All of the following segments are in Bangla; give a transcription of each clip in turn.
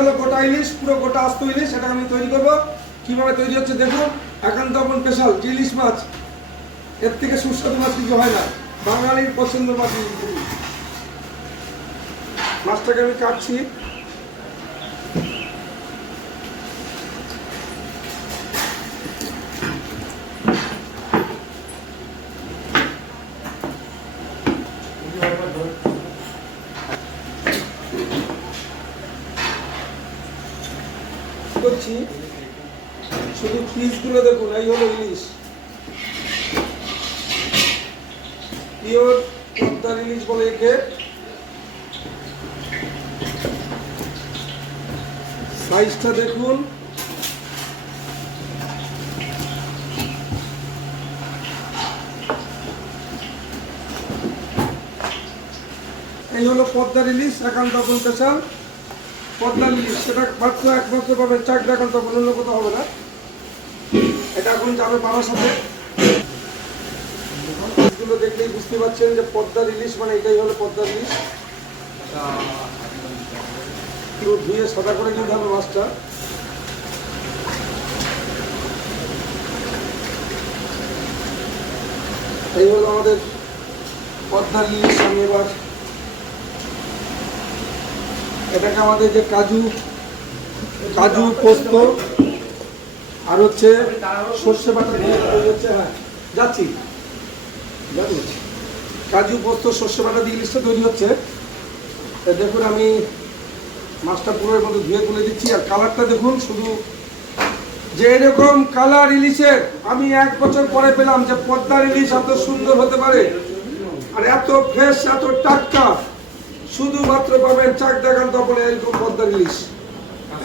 হলো গোটা ইলিশ, পুরো গোটা আস্ত ইলিশ, সেটা আমি তৈরি করব। কীভাবে তৈরি হচ্ছে দেখুন একান্ত আপন স্পেশাল যে ইলিশ মাছ, এর থেকে সুস্বাদু মাছ কিছু হয় না। বাঙালির পছন্দ মাছ মাছটাকে আমি কাটছি। করছি, শুধু পিসগুলো দেখুন, এই হলো ইলিশ। পিওর পদ্মার ইলিশ বলে একে। সাইজটা দেখুন। এই হলো পদ্মার ইলিশ একান্ত আপন ইলিশ সেটা মাত্র একমাত্র পাবে চাকরি এখন তখন অন্য কোথাও হবে না। এটা এখন যাবে বাবার সাথে। মাছগুলো দেখলেই বুঝতে পারছেন যে পদ্মার ইলিশ মানে এটাই হলো পদ্মার ইলিশ পুরো ধুয়ে সাদা করে নিতে হবে মাছটা। এই হলো আমাদের পদ্মার ইলিশ আমি এবার। এটাকে আমাদের যে কাজু কাজু পোস্ত, আর হচ্ছে সর্ষে বাটা হচ্ছে হ্যাঁ যাচ্ছি। কাজু, পোস্ত, সর্ষে বাটা দিয়ে ইলিশটা তৈরি হচ্ছে। দেখুন, আমি মাছটা পুরো এর মধ্যে ধুয়ে তুলে দিচ্ছি। আর কালারটা দেখুন, শুধু যে এরকম কালার ইলিশের আমি এক বছর পরে পেলাম যে পদ্মার ইলিশ এত সুন্দর হতে পারে। আর এত ফ্রেশ এত টাটকা। শুধুমাত্র পাবেন চাকদা একান্ত বলে এরকম পদ্মার ইলিশ।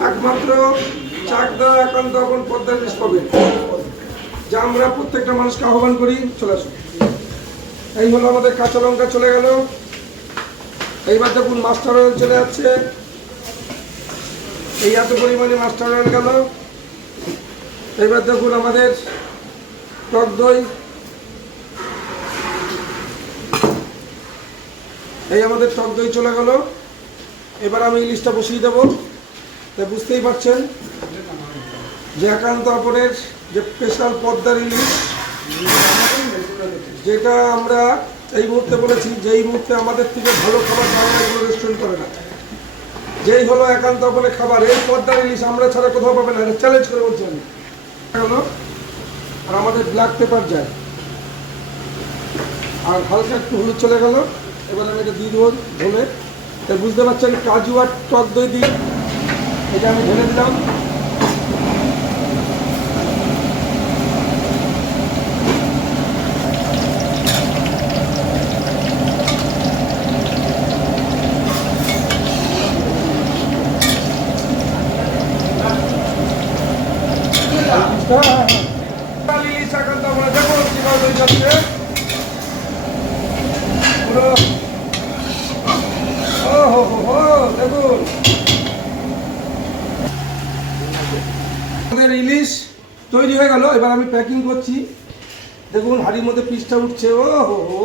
একমাত্র চাকদা একান্ত আপন পদ্মার ইলিশ পাবেন। যা আমরা প্রত্যেকটা মানুষকে আহ্বান করি, চলে আসুন। এই হলো আমাদের কাঁচা লঙ্কা চলে গেল। এইবার দেখুন মাস্টার অয়েল চলে যাচ্ছে এই এত পরিমাণে মাস্টার অয়েল গেল। এবার দেখুন আমাদের টক দই এই আমাদের টক দই চলে গেল। এবার আমি ইলিশটা বসিয়ে দেবো। তা বুঝতেই পারছেন যে একান্ত আপনের যে স্পেশাল পদ্মার ইলিশ যেটা আমরা এই মুহূর্তে বলেছি যে এই মুহূর্তে আমাদের থেকে ভালো খাবার কোনো রেস্টুরেন্ট করে না। যেই হলো একান্ত আপনের খাবার, এই পদ্মার ইলিশ আমরা ছাড়া কোথাও পাবে না। এটা চ্যালেঞ্জ করে বলছি আমি। আর আমাদের ব্ল্যাক পেপার যায়। আর হালকা একটু হলুদ চলে গেল। এবার আমি এটা দিয়ে দেবো ঢোলে। তা বুঝতে পারছেন, কাজু আর টক দই দিই এটা আমি ঢেলে দিলাম। পুরো ও হো হো হো দেখুন আমাদের ইলিশ তৈরি হয়ে গেল, এবার আমি প্যাকিং করছি। দেখুন, হাড়ির মধ্যে পিসটা উঠছে ও হো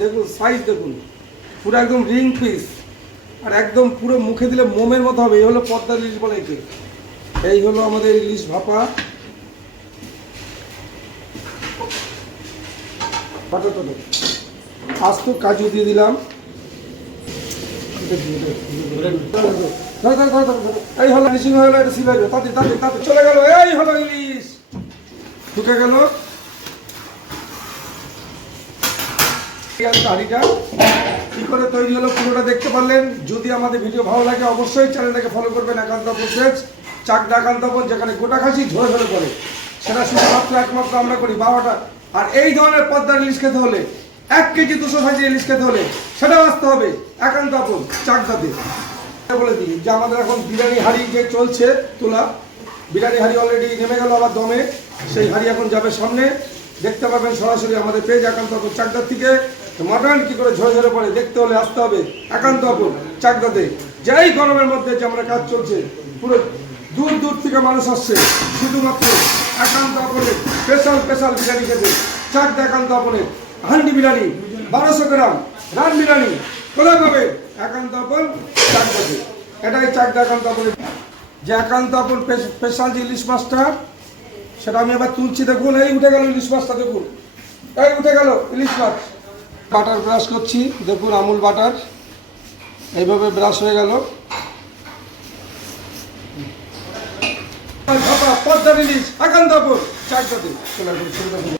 দেখুন সাইজ দেখুন, পুরো একদম রিং পিস আর একদম পুরো মুখে দিলে মোমের মতো হবে, এই হলো পদ্মার ইলিশ বলে একে। এই হলো আমাদের ইলিশ ভাপা। পাটাতো আস্ত কাজু দিয়ে দিলাম। এই হলো মিশিং হয়ে এটা সিলাই তাতে তাতে তাতে চলে গেল, এই হলো ইলিশ। ঢুকে গেল। হাঁড়িটা কি করে তৈরি হলো পুরোটা দেখতে পারলেন? যদি আমাদের ভিডিও ভালো লাগে, অবশ্যই চ্যানেলটাকে ফলো করবেন, একান্ত প্রসেস চাকদা একান্তপন যেখানে গোটা খাসি ঝরে ঝরে পড়ে। সেটা শুধুমাত্র একমাত্র আমরা করি, বারোটা। আর এই ধরনের পদ্মার ইলিশ খেতে হলে, এক কেজি দুশো সাইজের ইলিশ খেতে হলে, সেটাও আসতে হবে, একান্ত আপন চাকদাতে। বলে দিই, যে আমাদের এখন বিরিয়ানি হাড়ি যে চলছে তোলা, বিরিয়ানি হাড়ি অলরেডি নেমে গেল আবার দমে, সেই হাড়ি এখন যাবে সামনে। দেখতে পাবেন সরাসরি আমাদের পেজ একান্ত আপন চাকদার থেকে। মাটন কি করে ঝরে ঝরে পড়ে, দেখতে হলে আসতে হবে। একান্ত আপন চাকদাতে। যেই গরমের মধ্যে যে আমরা কাজ চলছে, পুরো দূর দূর থেকে মানুষ আসছে, শুধুমাত্র একান্ত আপনের স্পেশাল স্পেশাল বিরিয়ানি খেতে। চাকদা একান্ত আপনের হান্ডি বিরিয়ানি, বারোশো গ্রাম, রান বিরিয়ানি। কোথায় পাবে? একান্ত আপন চাকদাতে এটাই চাকদা একান্ত আপনের যে একান্ত আপন স্পেশাল যে ইলিশ মাছটা সেটা আমি এবার তুলছি দেখুন এই উঠে গেল ইলিশ মাছটা দেখুন এই উঠে গেল ইলিশ মাছ বাটার ব্রাশ করছি দেখুন আমুল বাটার এইভাবে ব্রাশ হয়ে গেল পদ্মা ইলিশ একান্ত আপন চারটাতে চলে